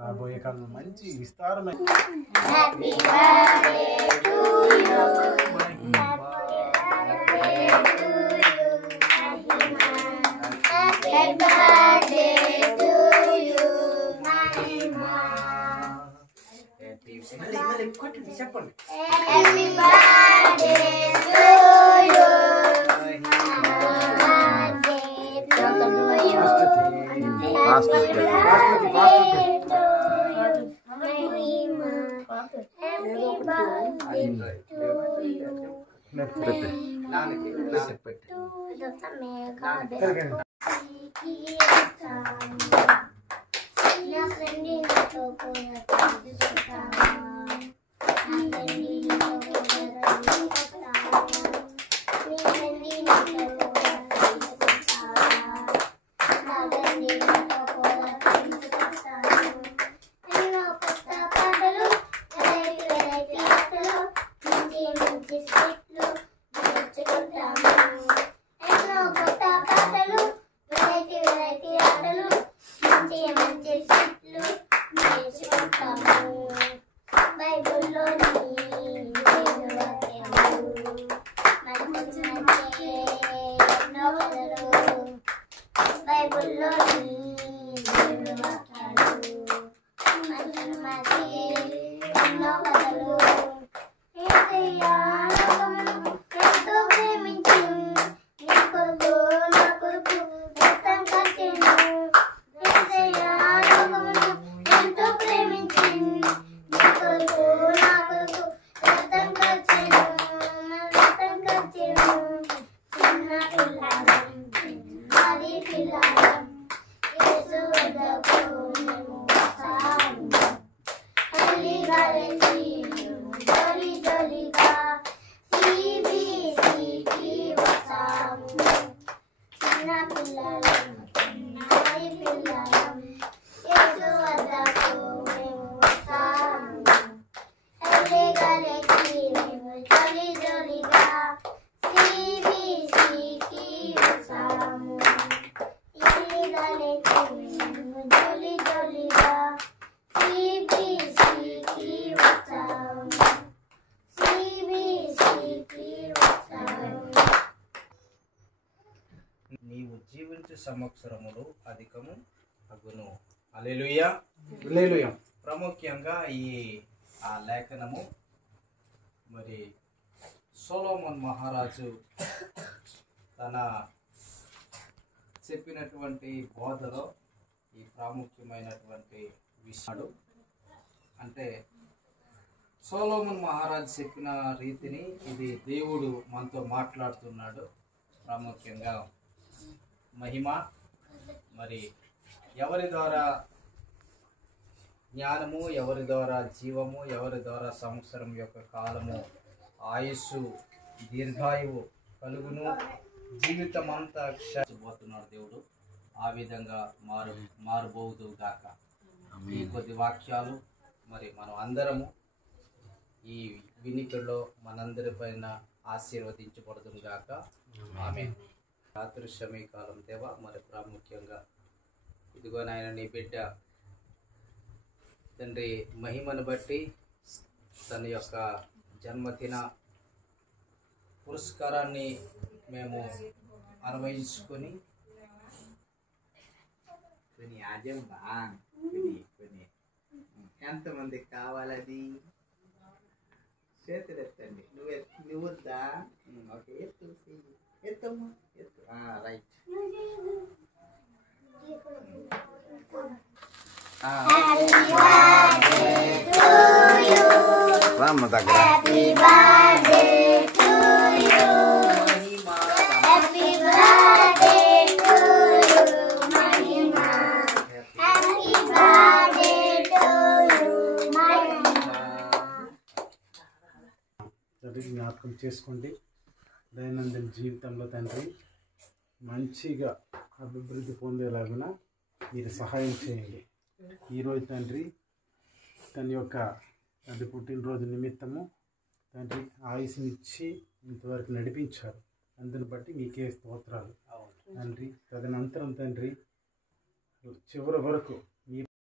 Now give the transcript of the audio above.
రాబోయే కాలంలో మంచి విస్తారమైన చెప్పండి. నీవు జీవించు సంవత్సరములు అధికము అగును. హల్లెలూయా, హల్లెలూయా. ప్రాముఖ్యంగా ఈ లేఖనము మరి సొలొమోన్ మహారాజు తన చెప్పినటువంటి బోధలో ఈ ప్రాముఖ్యమైనటువంటి విషయాలు అంటే సొలొమోన్ మహారాజు చెప్పిన రీతిని ఇది దేవుడు మనతో మాట్లాడుతున్నాడు. ప్రాముఖ్యంగా మహిమ మరి ఎవరి ద్వారా జ్ఞానము, ఎవరి ద్వారా జీవము, ఎవరి ద్వారా సంవత్సరం యొక్క కాలము, ఆయుస్సు, దీర్ఘాయువు కలుగును, జీవితం అంతా క్షమించబోతున్నాడు దేవుడు. ఆ విధంగా మారబోదు గాక. ఈ కొద్ది వాక్యాలు మరి మనం అందరము ఈ వినికిడిలో మనందరి పైన ఆశీర్వదించబడుతుంది గాక. ఆమె రాత్రి సమయకాలం దేవా మరి ప్రాముఖ్యంగా ఇదిగో నాయన నీ బిడ్డ తండ్రి మహిమను బట్టి తన యొక్క జన్మదిన పురస్కారాన్ని మేము అనుభవించుకొని ఎంతమందికి కావాలది చేతులు ఎత్తండి. నువ్వుద్దా? ఓకే, ఎత్తమ్మా, ఎత్తు. రైట్. రామ్మ దగ్గర జ్ఞాపకం చేసుకోండి. దైనందిన జీవితంలో తండ్రి మంచిగా అభివృద్ధి పొందేలాగున మీరు సహాయం చేయండి. ఈరోజు తండ్రి తన యొక్క తండ్రి పుట్టినరోజు నిమిత్తము తండ్రి ఆయుష్నిచ్చి ఇంతవరకు నడిపించారు. అందుని బట్టి మీకే స్తోత్రాలు తండ్రి. తదనంతరం తండ్రి చివరి వరకు